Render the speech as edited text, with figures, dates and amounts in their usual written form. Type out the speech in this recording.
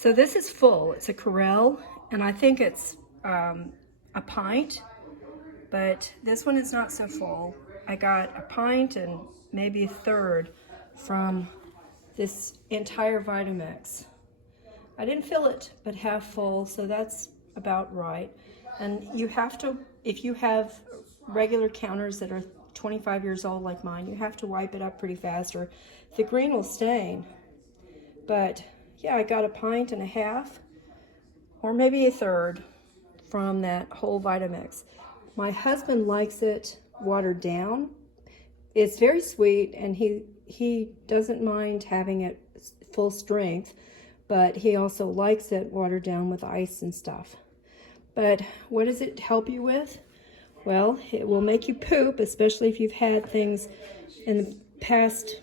So this is full. It's a Corelle, and I think it's a pint, but this one is not so full. I got a pint and maybe a third from this entire Vitamix. I didn't fill it, but half full, so that's about right. And you have to, if you have regular counters that are 25 years old like mine, you have to wipe it up pretty fast or the green will stain. But yeah, I got a pint and a half, or maybe a third from that whole Vitamix. My husband likes it watered down. It's very sweet, and he doesn't mind having it full strength, but he also likes it watered down with ice and stuff. But what does it help you with? Well, it will make you poop, especially if you've had things in the past